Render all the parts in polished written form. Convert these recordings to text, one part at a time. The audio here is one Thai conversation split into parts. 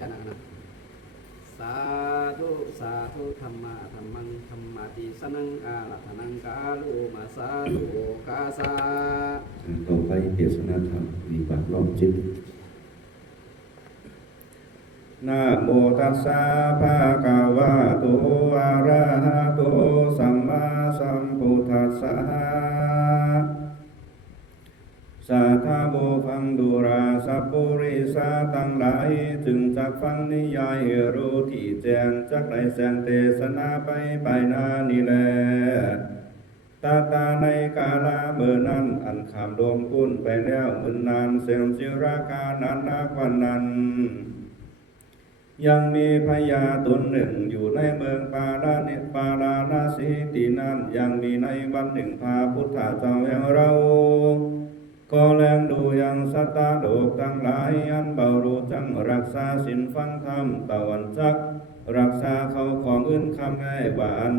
กันนะสาธุสาธุธรรมะธรรมังธรรมติสนังอาลัทนังกาลุมาสาธุกาสาต่อไปเทศนาธรรมมีปากรอบจิตนะโมตัสสะภะคะวะโตอะระหะโตสัมมาสัมพุทธัสสะสัทธาโมฟังดุราสัพปุริสาตั้งหลายจึงจักฟังนิยายรู้ที่แจ้งจักได้แสงเทศนาไปนานี่แลตาในกาลาเมื่อนั้นอันขามดวงคุณไปแล้วมึนนานเสียงจิราการนั้นนักวันนั้นยังมีพญาตนหนึ่งอยู่ในเมืองปาราณสีที่นั้นยังมีในวันหนึ่งพาพุทธเจ้าอย่างเราก็แลงดูยังสัตตาโลกทั้งหลายอันเบารู้จังรักษาศีลฟังธรรมตะวันจักรักษาเขาของอื่นคำให้บาน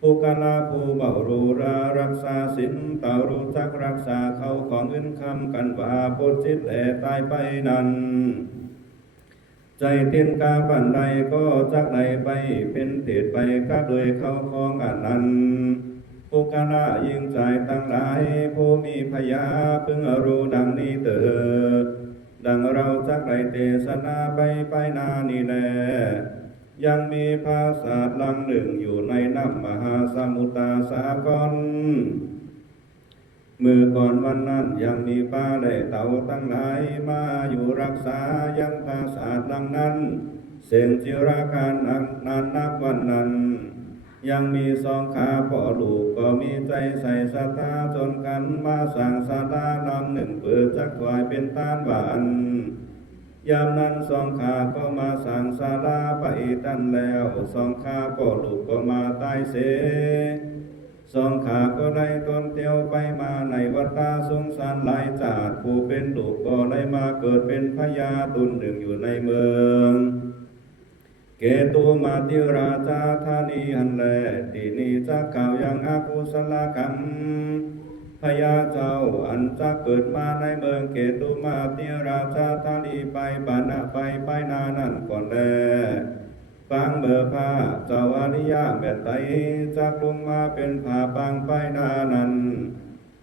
ผู้กาลาผู้เบารู้รักษาศีลตะรู้จักรักษาเขาของอื่นคำกันว่าพุทธิตแลตายไปนั้นใจเตียนกาบันใดก็จักใดไปเป็นเถิดไปก็โดยเขาของอันนั้นผู้กาลายิ่งใจตั้งหลายผู้มีพยาพึงรู้ดังนี้เถิดดังเราจักใดเทศนาไปนานี่แลยังมีภาษาลำหนึ่งอยู่ในน้ำมหาสมุทรสากรเมื่อก่อนวันนั้นยังมีปลาและเต่าตั้งหลายมาอยู่รักษายังภาษาดังนั้นเสียงจิราการนานนับวันนั้นยังมีสองขาพ่อลูกก็มีใจใส่ศรัทธาจนกันมาสั่งศาลาลำหนึ่งเปิดจักถวายเป็นต้านหวานยามนั้นสองขาก็มาสั่งศาลาไปตั้นแล้วสองขาพ่อลูกก็มาตายเสสองขาก็ได้ตนเที่ยวไปมาในวัฏสงสารหลายจาดผู้เป็นลูกก็ได้มาเกิดเป็นพญาตุนหนึ่งอยู่ในเมืองเกตุมาติราชาธานีอันแลที่นี้จะกล่าวยังอกุศลกรรมพญาเจ้าอันจะเกิดมาในเมืองเกตุมาติราชาธานีไปบานะไปนานั่นก่อนแลฟังเบอร์ผ้าเจ้าอริยะแม่ไตจักลงมาเป็นผ้าปังไปนานั้น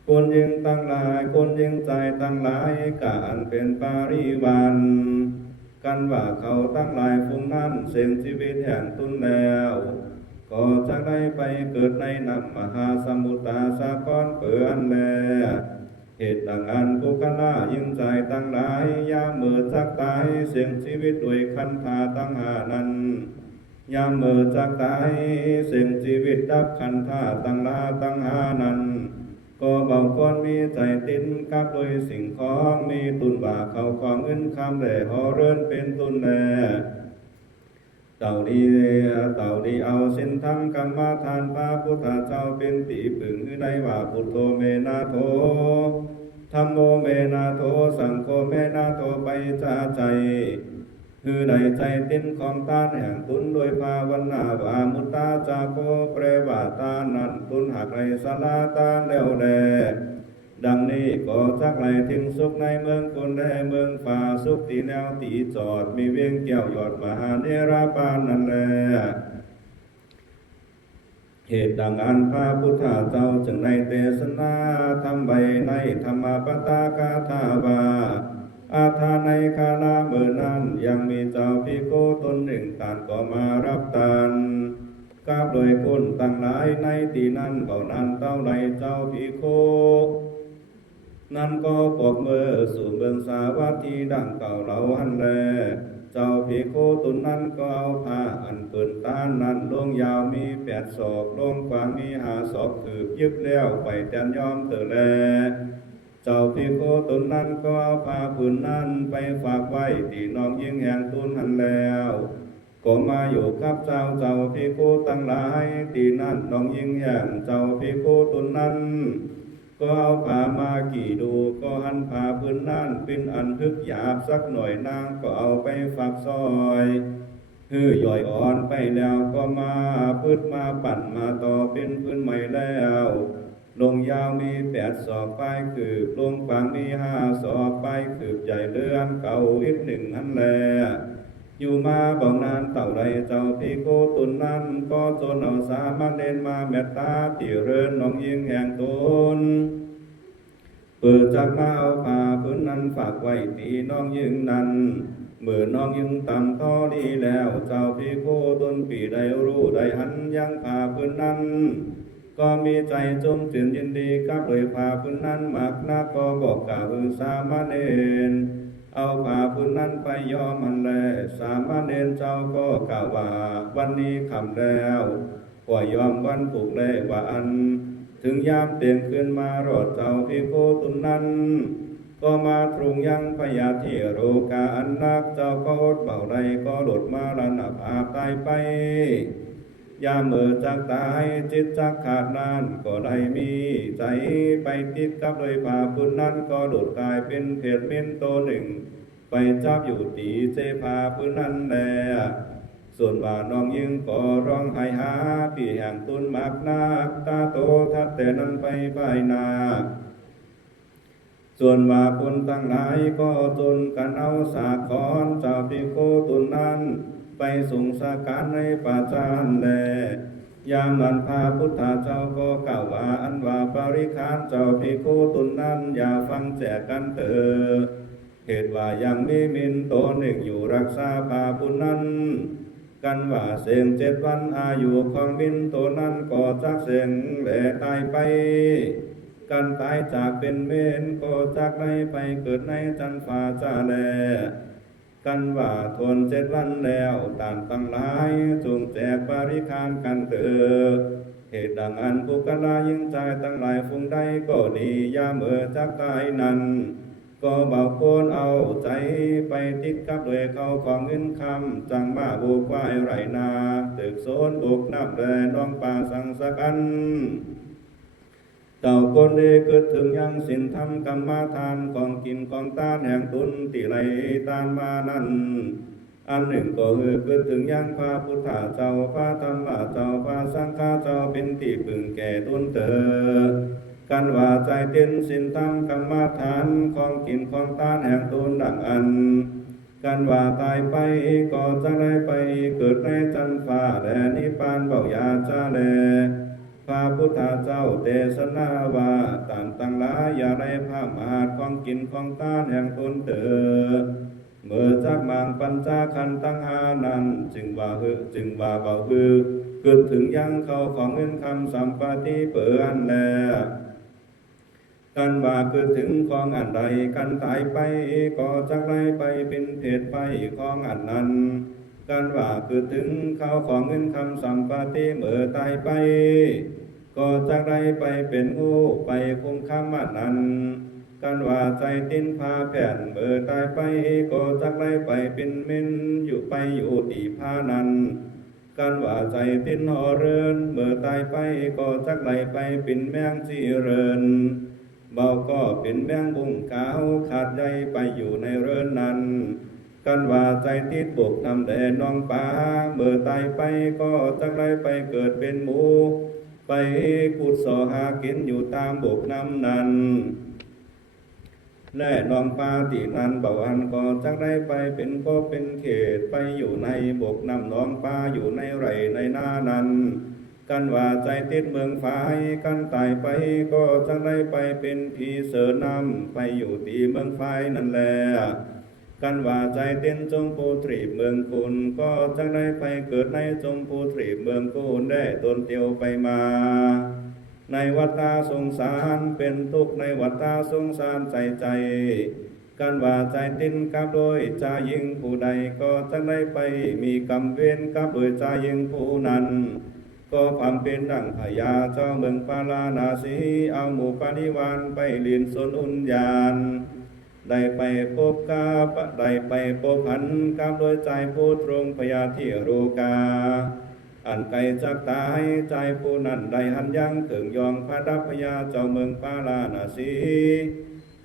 คนยิงตั้งหลายคนยิงใจตั้งหลายการเป็นปาริวารกันว่าเขาตั้งหลายฟุ้งนั้นเสียงชีวิตแห่งตุนแล้วก็จะได้ไปเกิดในน้ำมหาสมุทรสาครเปื่อนแลเหตุดังอันผู้กล้ายิ่งใจตั้งหลายยามเมื่อจักตายเสียงชีวิตด้วยคันธาตั้งหานั้นยามเมื่อจักตายเสียงชีวิตดับคันธาตั้งหานั้นก็เบาก้อนมีใจตินกับโดยสิ่งของมีตุนว่าเขาของเงินคำแต่หอเรินเป็นตุนแลเต่าดีเอาสินธรรมกรรมฐานพระพุทธเจ้าเป็นตีปึงได้ว่าพุทโธเมนาโธธัมโมเมนาโธสังโฆเมนาโธไปจาใจคือได้ใจตินของตาแห่งตุนโดยภาวนาว่ามุตตาจาโกเปรวาตานันตุนหักไรสลาตาแล้วแลดังนี้ก็จักไหลถึงสุขในเมืองคนแลเมืองฝ่าสุขที่แนวตีจอดมีเวียงแก้วยอดมหาเนราปานนั่นแลเหตุดังอันพระพุทธเจ้าจึงในเทศนาทำไว้ในธรรมปตากาถาวาอาทานในคาลาเมื่อนั้นยังมีเจ้าภิกขุตนหนึ่งต่างก็มารับทานกราบโดยคนตั้งหลายในที่นั้นเท่านั้นเท่าไรเจ้าภิกขุนั้นก็ปกมือสู่เมืองสาวัตถีดังเก่าเหล่าหันแลเจ้าภิกขุตนนั้นก็เอาผ้าอันเปิดตานั้นลงยาวมี8 ศอกลงกว้างมี5 ศอกถือยึบแล้วไปแตนยอมเถิดแลเจ้าภิกขุตนนั้นก็เอาผ้าผืนนั้นไปฝากไว้ที่น้องยิงแห่งตุนหันแล้วก็มาอยู่กับเจ้าภิกขุตั้งหลายที่นั้นน้องยิงแห่งเจ้าภิกขุตนนั้นก็เอาผ้ามากี่ดูก็หันผ้าผืนนั้นเป็นอันพึกหยาบสักหน่อยนางก็เอาไปฝากซอยย่อยอ่อนไปแล้วก็มาพืชมาปั่นมาต่อเป็นพื้นใหม่แล้ว ลงยาวมี8 ศอกปลายคืบลงกว้างมี5 ศอกปลายคืบใหญ่เลื่อนเก่าอีก1 อันแลอยู่มาบ่นานเต่าไรเจ้าภิกขุตุนนั้นก็จนเอาสามเณรมาเมตตาที่เรินน้องยิงแห่งตนเปิดจากมาเอาผ้าพื้นนั้นฝากไว้ตีน้องยิงนั้นเมื่อน้องยิงต่ำท่อดีแล้วเจ้าภิกขุตุนปีได้รู้ได้หันยังผ้าพื้นนั้นก็มีใจจมตื่นยินดีกับเลยผ้าพื้นนั้นมากนักก็บอกกล่าวสามเณรเอาผ้าพื้นนั้นไปยอมมันแลสามเณรเจ้าก็กล่าวว่าวันนี้ค่ำแล้วก็ยอมวันผูกแลว่าอันถึงยามเตียงขึ้นมารอดเจ้าภิกขุตุนนั้นก็มาตรุงยังพยาธิโรกาอันนักเจ้าก็อดเป่าใดก็หลุดมาระนับอาบตายไปยามเมื่อจากตายจิตจักขาดนานก็ได้มีใจไปติดกับเลยผ้าพื้นนั้นก็หลุดกลายเป็นเพชรเม้นตัวหนึ่งไปจับอยู่ตีเจผ้าพื้นนั้นแลส่วนว่าน้องยิงก็ร้องไห้หาพี่แห่งตุนมากนักตาโตทัดแต่นั้นไปภายนาส่วนว่าคนตั้งหลายก็จนกันเอาสาคอนเจ้าภิกขุตุนนั้นไปส่งสาการในป่าจานแลยามนั้นพระพุทธเจ้าก็กล่าวว่าอันว่าปริคานเจ้าภิกขุตุนนั้นอย่าฟังแจกกันเถิดเหตุว่ายังมีมินโตหนึ่งอยู่รักษาพระพุทธนั้นกันว่าเสียง7 วันอายุของมินโตนั้นก็จักเสียงแหล่ตายไปกันตายจากเป็นเมนก็จากได้ไปเกิดในจันฟ้าจ้าแลกันว่าทน7 วันแล้วต่างตั้งหลายจงแจกปริคานกันเถิดเหตุดังอันผู้กลายิ่งใจตั้งหลายฟุงใดก็ดียามเมื่อจากตายนั้นก็เบาโคนเอาใจไปติดกับด้วยเขาของเงินคำจังมาบุกว่าไรนาตึกโซนบุกนับแลน้องป่าสังสกันเต่าคนเดเกิดถึงยังสินธรรมกรรมฐานของกินของตาแห่งตุนติไรตานมานั้นอันหนึ่งก็คือเกิดถึงยังพระพุทธเจ้าพระธรรมเจ้าพระสังฆเจ้าเป็นที่พึ่งแก่ตุนเตอกันว่าใจเต้นสินธรรมกรรมฐานของกินของตาแห่งตุนดังอันกันว่าตายไปก็จะได้ไปเกิดในจันฟ้าและนิพพานเบายาจาแลพระพุทธเจ้าเทศนาว่าต่างตั้งหลายอย่าได้พามหาดของกินของตาแห่งตนเถิดเมื่อจากมังปัญจขันธ์ตั้งหานั้นจึงว่าเบาเกิดถึงยังเขาของเงินคำสัมปติเปิดแลกันว่าเกิดถึงของอันใดกันตายไปก็จักได้ไปเป็นเพศไปของอันนั้นกันว่าเกิดถึงเขาของเงินคำสัมปติเมื่อตายไปก็จักได้ไปเป็นงูไปคุ้มคำอันนั้นกันว่าใจติ้นพาแผ่นเมื่อตายไปก็จักได้ไปเป็นเม่นอยู่ไปอยู่ตีพานั้นกันว่าใจติ้นหอเรินเมื่อตายไปก็จักได้ไปเป็นแมงจีเรินเบาก็เป็นแมงบุ้งขาวขาดใจไปอยู่ในเรินนั้นกันว่าใจติดบุกนำแดนน้องป่าเมื่อตายไปก็จักได้ไปเกิดเป็นหมูไปขุดสอหากินอยู่ตามบุกน้ำนั้นและน้องป่าที่นั้นเบาอันก็จักได้ไปเป็นก็เป็นเขตไปอยู่ในบุกน้ำน้องป่าอยู่ในไร่ในนานั้นกันว่าใจติดเมืองฝ่ายกันตายไปก็จักได้ไปเป็นผีเสือนำไปอยู่ที่เมืองฝ่ายนั่นแหละกันว่าใจเต้นจมพูตรีเมืองคุณก็จักได้ไปเกิดในจมพูตรีเมืองคุณได้ตนเตียวไปมาในวัฏฏะสงสารเป็นทุกข์ในวัฏฏะสงสารใจกันว่าใจติ้นกับโดยใจยิงผู้ใดก็จักได้ไปมีกรรมเวรกับโดยใจยิงผู้นั้นก็ความเป็นดังพญาเจ้าเมืองปาลานาสีเอาหมู่ปริวารไปเลียนสนอุญญาณได้ไปพบกับได้ไปพบหันกับโดยใจผู้ตรงพยาธิโรกาอันไกลจากตายใจผู้นั้นได้หันยังถึงยองพระดับพญาเจ้าเมืองปาลานาสี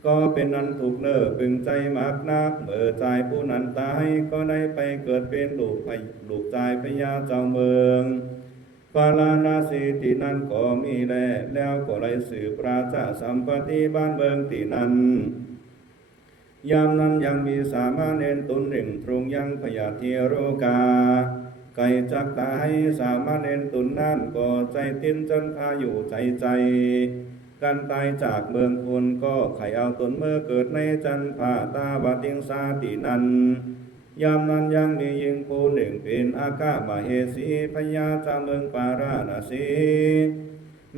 ก็เป็นนั้นถูกเลิกพึงใจมากนักเมื่อใจผู้นั้นตายก็ได้ไปเกิดเป็นลูกใจพญาเจ้าเมือง ปาลานาสีตินั้นก็มีแล้วก็ไรสืบราชาสัมปติบ้านเบิงตีนั้นยามนั้นยังมีสามารถเน้นตนหนึ่งตรงยังพยาธิโรกาไก่จักตายสามารถเน้นตนนั่นก็ใจติ้นจันพาอยู่ใจการตายจากเมืองคุณก็ไขเอาตนเมื่อเกิดในจันพาตาบาติงสาตินั้นยามนั้นยังมียิงผู้หนึ่งเป็นอากามาเฮสีพญาจาเมืองปาราณสี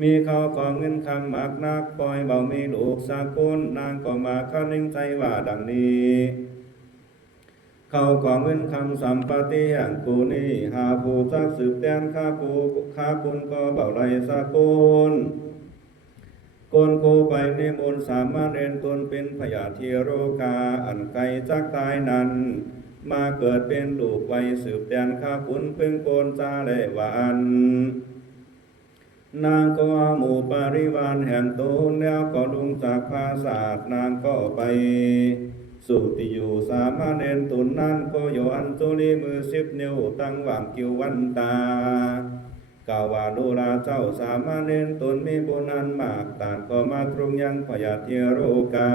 มีเขาของเงินคำมากนักปล่อยเบามีลูกสากุลนางก็มาเข้านิ่งใจว่าดังนี้เขาของเงินคำสัมปติอย่างกูนี้หาผู้จักสืบแดนข้าคุณก็เบาไรสากุลโกนโกไปเนมอนสามารถเรียนตนเป็นพยาธิโรกาอันไกลจักตายนั้นมาเกิดเป็นลูกไว้สืบแดนข้าคุณพึ่งโกนจาและวานนางก็หมู่ปริวารแห่งตนแล้วก็ลงจากปราสาทนางก็ไปสู่ที่อยู่สามารถเรียนตนนั้นก็โยอันโจลีมือ10 นิ้วตั้งหว่างกิววันตากล่าวว่าดูลาเจ้าสามารถเรียนตนมีบุญอันมากต่างก็มาตรงยังพยาธิโรกา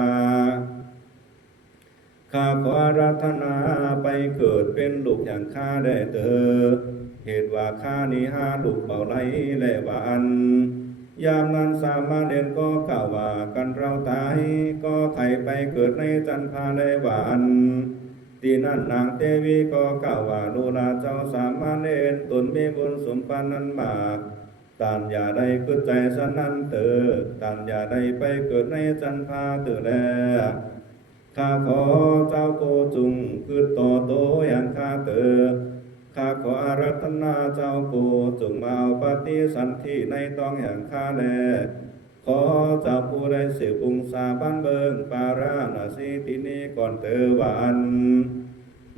ข้าขออาราธนาไปเกิดเป็นลูกอย่างข้าได้เถิดเหตุว่าข้านี้หาลูกเบาไหลและว่าอันยามนั้นสามารถเรียนก็กล่าวว่ากันเราตายก็ไขไปเกิดในจันทาและว่าอันที่นั่นนางเทวีก็กล่าวว่าดูลาเจ้าสามารถเรียนตนมีบุญสมปานนั้นมากต่านอย่าได้เกิดใจสนั้นเถิดต่านอย่าได้ไปเกิดในจันทาเถิดแลข้าขอเจ้าโกจุงคือต่อโตอย่างข้าเถิดข้าขออาราธนาเจ้าโกจงมาเอาปฏิสันธิในต้องอย่างข้าแลขอเจ้าผู้ได้สืบองศาบ้านเบิงปาราณสีที่นี้ก่อนเตวัน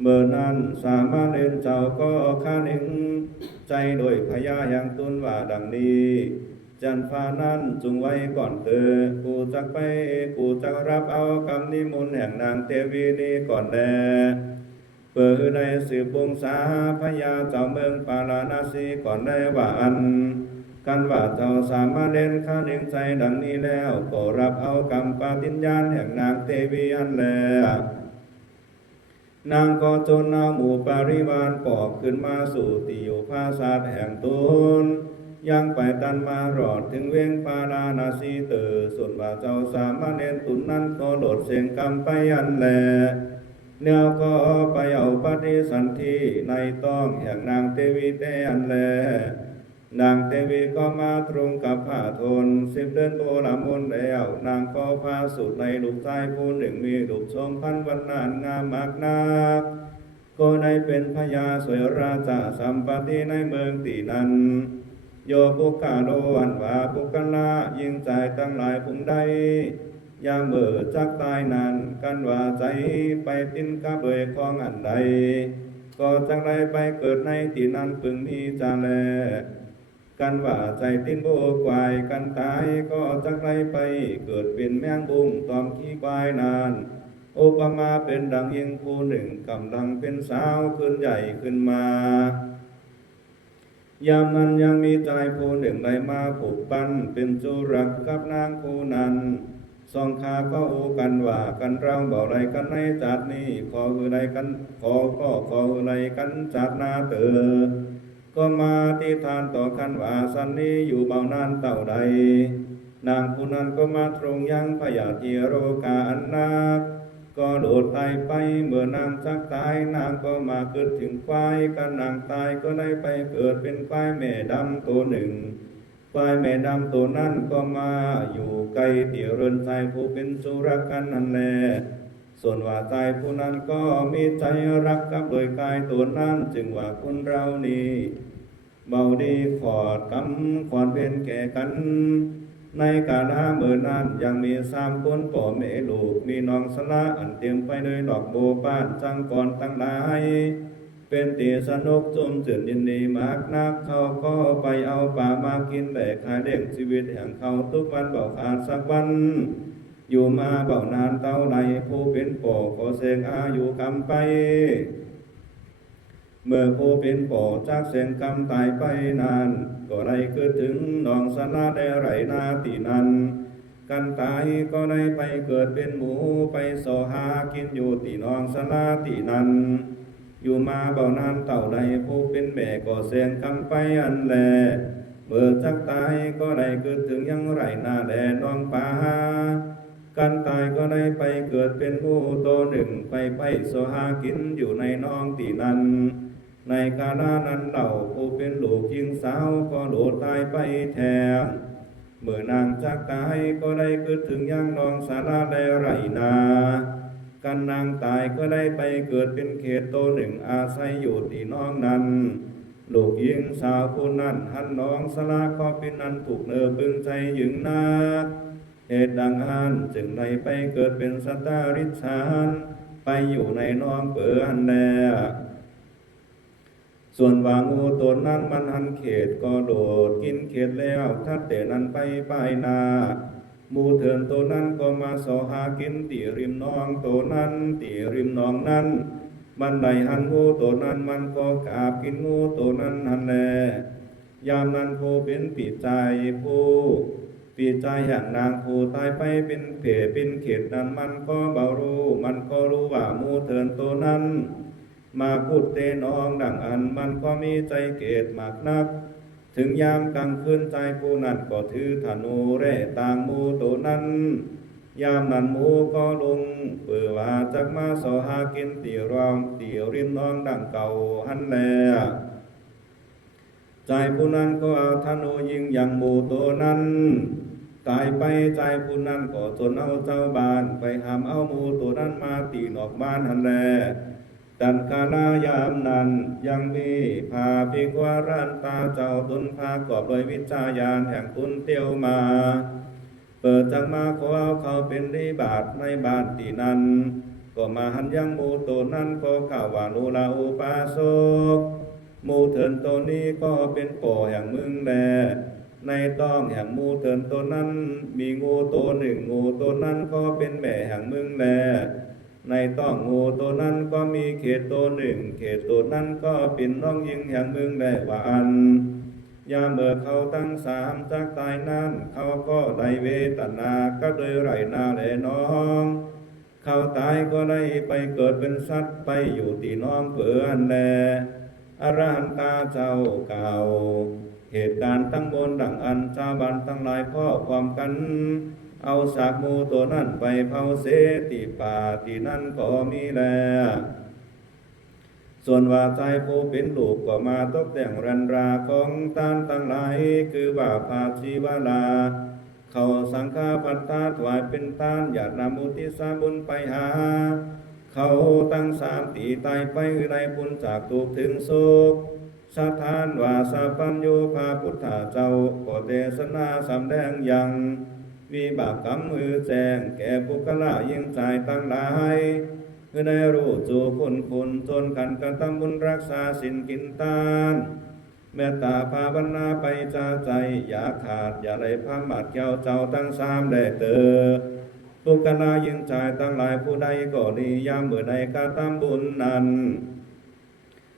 เมื่อนั้นสามารถเล่นเจ้าก็ข้าหนึ่งใจโดยพยาอย่างตุนว่าดังนี้จันทานั้นจุงไว้ก่อนเตกูจักรับเอาคำนิมนต์แห่งนางเทวีนี้ก่อนแลเปิดได้สืบวงศาพญาเจ้าเมืองปาราณสีก่อนได้ว่าอันกันว่าเจ้าสามารถเล่นข้าหนึ่งใจดังนี้แล้วก็รับเอากรรมปฏิญญาณแห่งนางเทวีอันแลนางก็จนเอาหมู่ปริวารปอบขึ้นมาสู่ติโยภาสาทแห่งตนยังไปตันมารอดถึงเวงปาราณสีเตอส่วนว่าเจ้าสามารถเล่นตุนนั้นก็โหลดเสียงกรรมไปอันแลเนื้อก็ไปเอาปฏิสันธิในต้องแห่งนางเทวีแต่อันแลนางเทวีก็มาตรงกับผ้าทน10 เดือนโบราณมนแล้วนางก็พาสุดในลูกชายผู้หนึ่งมีลูก2,000 วันนานงามมากนักก็ได้เป็นพญาสวยราชาสัมปติในเมืองตีนั้นโยปุกาโลอันว่าปุกละยิงใจตั้งหลายผงใดยามเบิดจักตายนั้นกันว่าใจไปติ้นกับโดยของอันใดก็จังไรไปเกิดในที่นั้นพึงมีจาแลกันว่าใจติ้นโบควายกันตายก็จังไรไปเกิดเป็นแมงบุ้งตอมขี้ควายนานอุปมาเป็นดังยิงผู้หนึ่งกำลังเป็นสาวขึ้นใหญ่ขึ้นมายามนั้นยังมีใจผู้หนึ่งได้มาผูกปั้นเป็นจุรักกับนางผู้นั้นสองขาก็อูกันว่ากันเราเบาไรกันในจัดนี้ขอคือไรกันขอคือไรกันจัดนาเตอก็มาที่ทานต่อกันว่าสันนี้อยู่เบานานเต่าใดนางผู้นั้นก็มาตรงยังพยาธิโรกาอันนักก็โดดตายไปเมื่อนางจักตายนางก็มาเกิดถึงควายกันนางตายก็ได้ไปเกิดเป็นควายแม่ดำตัวหนึ่งควายแม่ดำตัวนั้นก็มาอยู่ไกลที่เรือนใจผู้เป็นสุรกันนั่นแลส่วนว่าใจผู้นั้นก็มีใจรักกับโดยกายตัวนั้นจึงว่าคนเรานี้เบาดีขอดกำขอดเป็นแก่กันในกาลเมื่อนั้นยังมี3 คนพ่อแม่ลูกมีน้องสละอันเตรียมไปโดยดอกโบบ้านจังก่อนตั้งหลายเป็นตีสนุกจุ่มจืดยินดีมากนักเขาก็ไปเอาป่ามากินแบกขายเลี้ยงชีวิตแห่งเขาทุกวันเบาขาดสักวันอยู่มาเบานานเท่าใดผู้เป็นป่อขอเสกอายุกรรมไป เมื่อผู้เป็นป่อจากเสียงกรรมตายไปนานก็ได้เกิดถึงหนองสนาได้ไรนาตีนั้นกันตายก็ได้ไปเกิดเป็นหมูไปสอหากินอยู่ตีหนองสนาตีนั้นอยู่มาเบานานเต่าใดผู้เป็นแม่ก็เสียงกรรมไปอันแลเมื่อจักตายก็ได้เกิดถึงยังไรนาแลน้องป่ากันตายก็ได้ไปเกิดเป็นหมูโตหนึ่งไปสอหากินอยู่ในน้องตีนั้นในกาลนั้นเหล่าผู้เป็นลูกหญิงสาวก็โหลดตายไปแทนเมื่อนางจากตายก็ได้เกิดถึงยังนองสาราและไรนากันนางตายก็ได้ไปเกิดเป็นเขตโตหนึ่งอาศัยอยู่ที่น้องนั้นลูกหญิงสาวผู้นั้นหันน้องสลาก็เป็นนั้นถูกเนื้อพึงใจหยึงนาเหตุดังอันจึงได้ไปเกิดเป็นสัตตาริชานไปอยู่ในน้องเปื่อนแลส่วนว่างูตัวนั้นมันหันเขตก็โดดกินเขตแล้วทัดแต่นั้นไปป้ายนาหมูเถินตัวนั้นก็มาสอหากินตีริมน้องตัวนั้นตีริมน้องนั้นมันได้หันงูตัวนั้นมันก็กาบกินงูตัวนั้นหันแลยามนั้นผู้เป็นปีใจผู้ปีใจอย่างนางผู้ตายไปเป็นเพเป็นเขตนั้นมันก็เบารู้มันก็รู้ว่าหมูเถินตัวนั้นมาพูดเตน้องดังอันมันก็มีใจเกตมากนักถึงยามกลางคืนใจผู้นั้นก็ถือธนูเร่ต่างหมูตัวนั้นยามนั้นหมูก็ลงเปื่อว่าจักมาสอหากินตีรองตีริมน้องดังเก่าหันแลใจผู้นั้นก็เอาธนูยิงอย่างหมูตัวนั้นตายไปใจผู้นั้นก็จนเอาเจ้าบ้านไปหามเอาหมูตัวนั้นมาตีนอกบ้านหันแลดันกาลายามนั้นยังมีพาภิกวารันตาเจ้าตุนพากอบโดยวิจายานแห่งตุนเตียวมาเปิดจังมาขอเอาเขาเป็นริบาทในบ้านตีนั้นก็มาหันยังหมูตัวนั้นก็กล่าวว่าลูลาอุปาโสกหมูเถินตัวนี้ก็เป็นป่อแห่งมึงแลในต้องแห่งหมูเถินตัวนั้นมีงูตัวหนึ่งงูตัวนั้นก็เป็นแม่แห่งมึงแลในต้องงูตัวนั้นก็มีเขตตัวหนึ่งเขตตัวนั้นก็เป็นน้องยิงแห่งมึงแลว่าอันยามเมื่อเขาตั้งสามจากตายนั้นเขาก็ได้เวทนาก็โดยไรนาแลน้องเขาตายก็ได้ไปเกิดเป็นสัตว์ไปอยู่ที่น้องเปื่อนแลอรหันตาเจ้าเก่าเหตุการณ์ตั้งบนดังอันชาวบ้านทั้งหลายพ่อความกันเอาสากหมูตัวนั้นไปเผาเสติป่าที่นั่นก็มีแลส่วนว่าใจผู้เป็นลูกก็มาตกแต่งรันราของตานทั้งหลายคือว่าภาชีวลาเขาสังฆาพัตตาถวายเป็นทานญาตินามุทิสาบุญไปหาเขาตั้งสามตีตายไปในบุญจากทุกข์ถึงสุขสถานว่าสาปัญโยภาพุทธเจ้าก็เทศนาสำแดงยังวิบากกรรมมือแจงแก่บุคลายิ่งใจตั้งหลายเพื่อได้รู้จูคุณจนกันกระทำบุญรักษาสินกินทานเมตตาภาวนาไปจาใจอย่าขาดอย่าได้พามัดเกี่ยวเจ้าตั้งสามได้เตอบุคลายิ่งใจตั้งหลายผู้ใดก็ดียามเมื่อใดกระทำบุญนั้น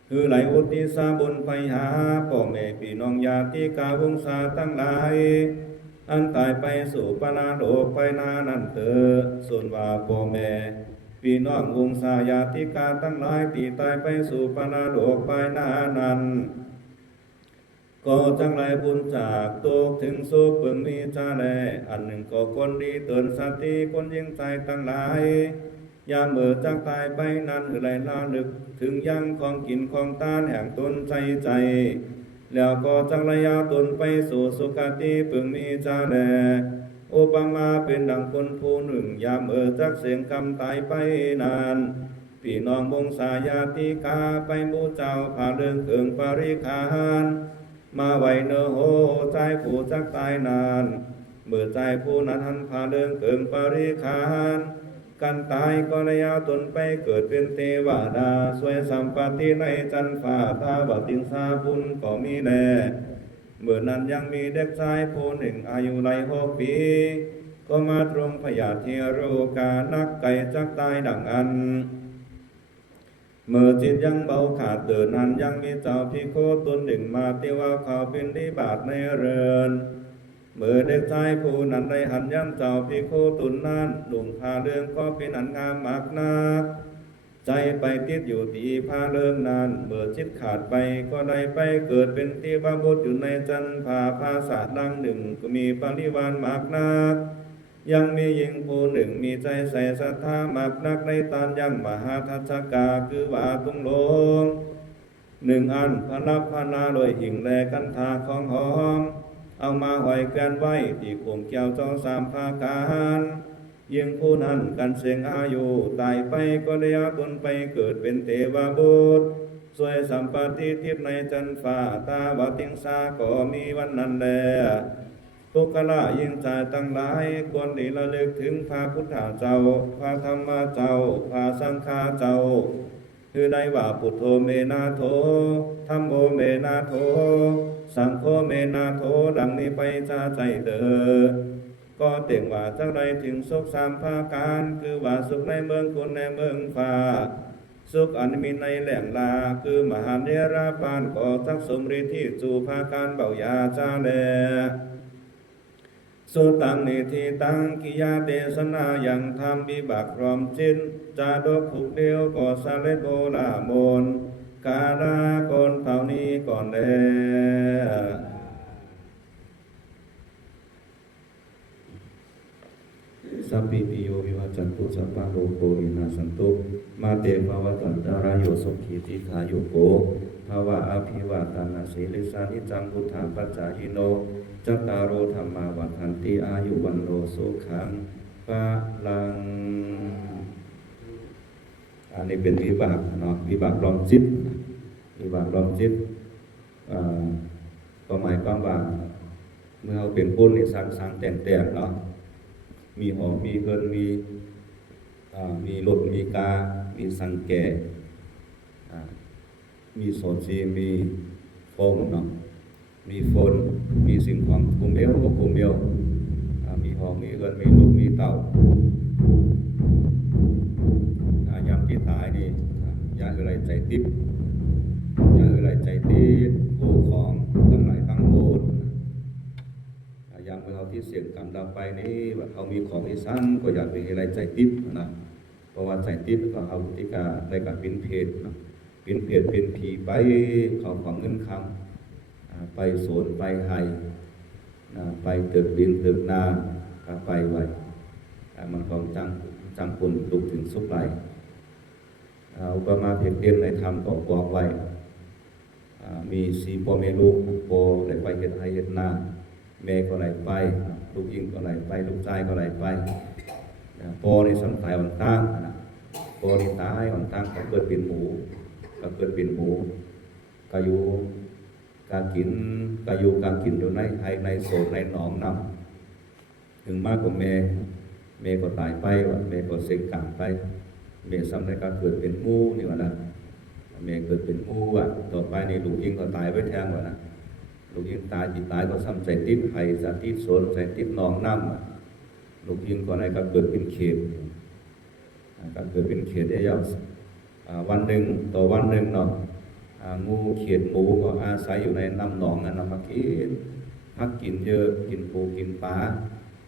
คือไหลอุทิศบุญไปหาพ่อแม่พี่น้องญาติกาวงศาตั้งหลายอันตายไปสู่ปนาโลกไปนานันเตอส่วนว่าพ่อแม่พี่น้องวงศาญาติกาตั้งหลายที่ตายไปสู่ปนาโลกไปนานั้นก็จังไรบุญจากตกถึงสุขเพิ่งมีจาแลอันหนึ่งก็คนดีเตือนสติคนยิ่งใจตั้งหลายยามเมื่อจากตายไปนั้นไหลลาลึกถึงยังของกินของตานแห่งตนใจแล้วก็จังระยะตนไปสู่สุคติเพิ่งมีจาแลอุปมาเป็นดังคนผู้หนึ่งยามจากเสียงคำตายไปนานพี่น้องวงศาญาติกาไปบูเจ้าผ่าเรื่องเกิงปริคานมาไว้เนอโหใจผู้จักตายนานเมื่อใจผู้นั้นหันผ่าเรื่องเกิงปริคานกันตายก็ระยะตนไปเกิดเป็นเทวดาสวยสัมปติในจันฟ้าทาวติงสาบุญก็มีแลเมื่อนั้นยังมีเด็กชายผู้หนึ่งอายุ6 ปีก็มาตรงพยาธิโรกานักไก่จักตายดังอัน เมื่อจิตยังเบาขาดเดินนั้นยังมีเจ้าพิโคตนหนึ่งมาเทว่าเขาเป็นนิบาตในเรือนเมื่อเด็กชายผู้นั้นได้หันย้ำเจ้าพิโคตุนนั้นหนุ่มผ้าเรื่องก็เป็นอันงามมากนักใจไปติดอยู่ที่ผ้าเรื่องนั้นเมื่อจิตขาดไปก็ได้ไปเกิดเป็นที่บาบุตรอยู่ในจันทาภาษาดังหนึ่งก็มีปริวารมากนักยังมีหญิงผู้หนึ่งมีใจใส่ศรัทธามากนักในตามยังมหาทัชกาคือว่าตุงลงหนึ่งอันพนับพนาโดยหิ่งแลกันทาของหอมเอามาหอยกันไว้ที่โคงแก้วเจ้าสามภาการยิ่งผู้นั้นกันเสียงอายุตายไปก็ได้อาตุนไปเกิดเป็นเทวบุตรสวยสัมปติทิพย์ในจันฟ้าตาบติงสาก็มีวันนั้นแลทุกขละยิ่งใจตั้งหลายควรดีระลึกถึงพระพุทธเจ้าพระธรรมเจ้าพระสังฆเจ้าคือได้ว่าพุทโธเมนาโถธัมโมเมนาโถสังโฆเมนาโถดังนี้ไปจาใจเด้อก็เต่งว่าจักใดถึงสุขสามภาการคือว่าสุขในเมืองคนในเมืองฟ้าสุขอันมีในแหล่งลาคือมหาเนราปานก็จักสมฤทธิจูภาการเบายาจาแลสุตังนิธิตังกิยาเตสนายังทำวิบากพร้อมจินจาดกผูกเดียวก็สาเลโบลาโมนกาลาก่อนเท่านี้ก่อนแลสัพพิติโยวิวัจจันตุสัพพะโลกโควินาศสันตุมาเตภวตันตารายโยสุขีติขายุโกภาวะอภิวาทานาสีลิสานิจังพุทธาปัจจาหิโนจัตตารโอธรรมาวัฏันติอายุวันโนสุขังภะลังอันนี้เป็นวิบากเนาะวิบากรอมจิตวิบากรอมจิตก็หมายความว่าเมื่อเราเป็นปุ้นนี่สร้างแต่งเนาะมีหอมมีเงินมีรถมีกามีสังแก่มีโซซีมีโฟมเนาะมีฝนมีสิ่งของคุมเอวก็คุมเอวมีหอมมีเงินมีลูกมีเต่ายามที่ตายนี่อย่าอะไรใจติดอย่าอะไรใจติดผู้ของทั้งหลายทั้งโบสถ์ยามเราที่เสี่ยงกรรมเราไปนี่ว่าเขามีของที่สั้นก็อย่าไปอะไรใจติดนะเพราะว่าใจติดก็เอาที่การในการเป็นเพศนะเป็นเพศเป็นผีไปเขาของเงินคำไปโสนไปไห้ไปตึกดินตึกนาไปไว้มันของจังปุ่นลุกถึงสุขไหลอุปมาเพียงเดียวในธรรมก็บอกไว้มีสีพ่อแม่ลูกพ่อไหลไปเห็นไห้เห็นนาแม่ก็ไหลไปลูกยิงก็ไหลไปลูกชายก็ไหลไปพ่อในสังขารวันตั้งพ่อในตายวันตั้งก็เกิดเป็นหมูก็เกิดเป็นหมูก็อยู่การกินอยู่ในโสดในหนองน้ำถึงมากกว่าแม่ก็ตายไปว่าแม่ก็เสกกรรมไปแม่ซ้ำในการเกิดเป็นงูนี่ว่านะแม่เกิดเป็นงูอ่ะต่อไปในลูกยิงก็ตายไว้แทงว่านะลูกยิงตายจิตตายก็ซ้ำใจติดไผ่สติดโสนใจติดหนองน้ำลูกยิงก็ในการเกิดเป็นเขตการเกิดเป็นเขตได้ยาววันหนึ่งต่อวันหนึ่งเนาะงูเขียดหมูก็อาศัยอยู่ในน้ำหนองนั้นมากินพักกินเยอะกินปูกินปลา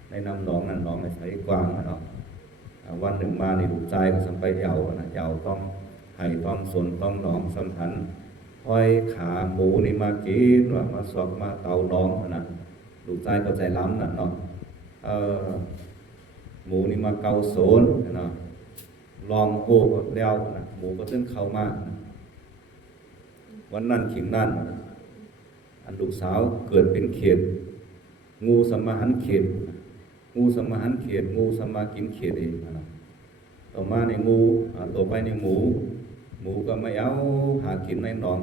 ในน้ำหนองนั้นหนองใช้กว้างเนาะวันหนึ่งมาในลูกใจก็สัมไปเหยานะเหยาต้องไห่ต้องสนต้องหนองสัมพันธ์ห้อยขาหมูนี่มากินว่ามาสอกมาเตาหนองนะลูกใจก็ใจล้ำนะเนาะหมูนี่มาเกาโซนเนาะลองโคก็เลี้ยวนะหมูก็ตึ้งเข้ามาวันนั้นขิงนั่นอันลูกสาวเกิดเป็นเขตงูสมาหันเขตงูสมาหันเขตงูสมากินเขตเองนะต่อมาในงูต่อไปในหมูก็ไม่เอาหากินในหนอง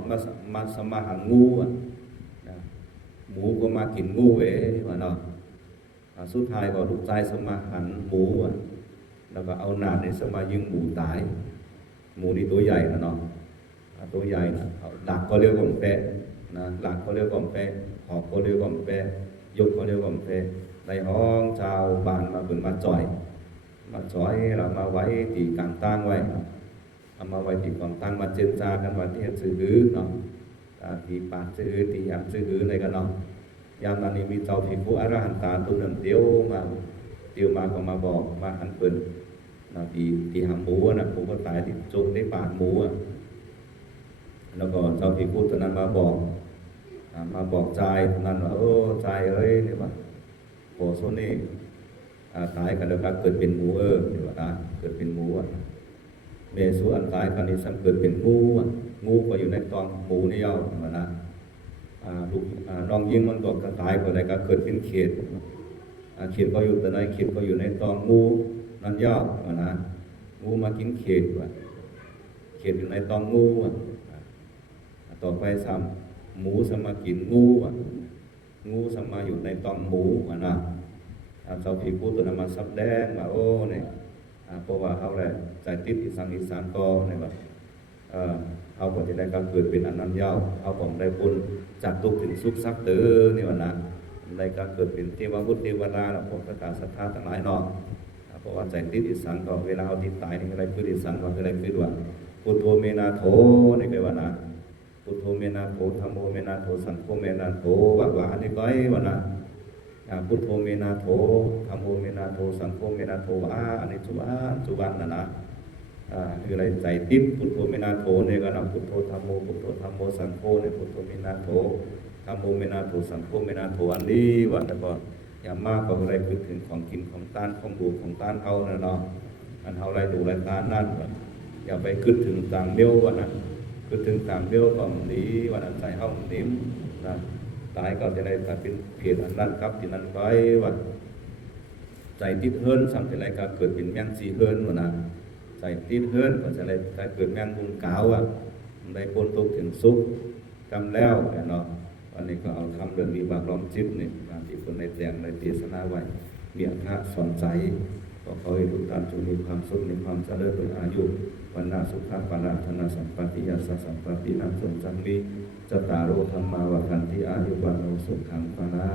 มาสมาหันงูหมูก็มากินงูเองว่าเนาะสุดท้ายก็ลูกชายสมาหันหมูแล้วก็เอาหนาในสมายิงหมูตายหมูนี่ตัวใหญ่นะเนาะตัวใหญ่นะหลักก็เรียกว่าแปะนะหลักก็เรียกว่าแปะหอกก็เรียกว่าแปะยกก็เรียกว่าแปะในห้องชาวบ้านมาเป็นมาจ่อยเรามาไว้ตีกลางตั้งไว้ เอามาไว้ที่ความตั้งมาเจนจากันว่าที่ซื้อหือเนาะที่ปากซื้อหือที่ยามซื้อหืออะไรกันเนาะยามนั้นนี่มีเจ้าภิกขุอรหันตาตัวหนึ่งเดียวมาก็มาบอกมาหันเปิ่นนะที่หางหมูนะผมก็ตายที่จุกในปากหมูแล้วก็เจ้าภิกขุตัวนั้นมาบอกใจนั้นว่าใจเอ้ยเนี่ยว่าโหโซนี่ตายกันแล้วก็เกิดเป็นหมูเนี่ยว่าเกิดเป็นหมูเมสุอันตายกันนี้สังเกิดเป็นงูก็อยู่ในตองหมูนี่เย้านะลูกน้องยิงมันก็ตายก็ได้ก็เกิดเป็นเขตก็อยู่แต่ในเขตก็อยู่ในตองงูนั่นเย้านะงูมากินเขตอยู่ในตองงูต่อไปซ้ำหมูสมากินงูสมาอยู่ในตองหมูนะเจ้าภิกขุตัวนั้นมาซับแดงว่าเนี่ยเพราะว่าเขาแหละใจติดอีสานก็เนี่ยว่าเขาก็จะได้การเกิดเป็นอนันต์ยาวเขาผมได้พ้นจากทุกข์ถึงสุขสักเตอนี่ว่านะได้การเกิดเป็นเทวบุตรเทวดาแล้วผมประกาศศรัทธาทั้งหลายเนาะเพราะว่าใจติดอีสานก็เวลาเขาติดตายนี่อะไรคืออีสานว่าอะไรคือว่าพุทโธเมนาโถนี่ก็ว่านะพุทโธเมนาโถธัมโมเมนาโถสังโฆเมนาโถว่าอันนี้ก็ว่านะพุทโธเมนาโถธัมโมเมนาโถสังโฆเมนาโถอันนี้จุบันนะคืออะไรใจติดพุทโธเมนาโถเนี่ยก็นะพุทโธธัมโมสังโฆเนี่ยพุทโธเมนาโถธัมโมเมนาโถสังโฆเมนาโถอันนี้ว่าแต่ก็อย่างมากก็อะไรคือถึงของกินของต้านของดูของต้านเอาเนาะอันเอาอะไรดูอะไรต้านนั่นอย่าไปคิดถึงต่างเดียวว่านะคิดถึงต่างเดียวก็ดีว่านั้นใจเฮานิ่มนะตายก็จะได้ถ้าเป็นเพศอันนั้นครับที่นั้นไว้ว่าใจติดเฮิร์นสัมผัสอะไรก็เกิดเป็นแมงสีเฮิร์นว่านะใจติดเฮิร์นก็จะได้ถ้าเกิดแมงมุมกาวได้พ้นทุกข์ถึงสุขกำแล้วเนาะวันนี้ก็เอาคำเรื่องวิบากล้อมจิตนี่ที่คนในแต่งในเทศนาไว้มีอรรถะสอนใจก็ขอให้ทุกท่านจงมีความสุขมีความเจริญโดยอายุวันนาสุขะปาราธนาสัมปติยาสัมปตินังสมจังมีจตารโอธรรมาวคันธิอายุวันโอสุขังปารา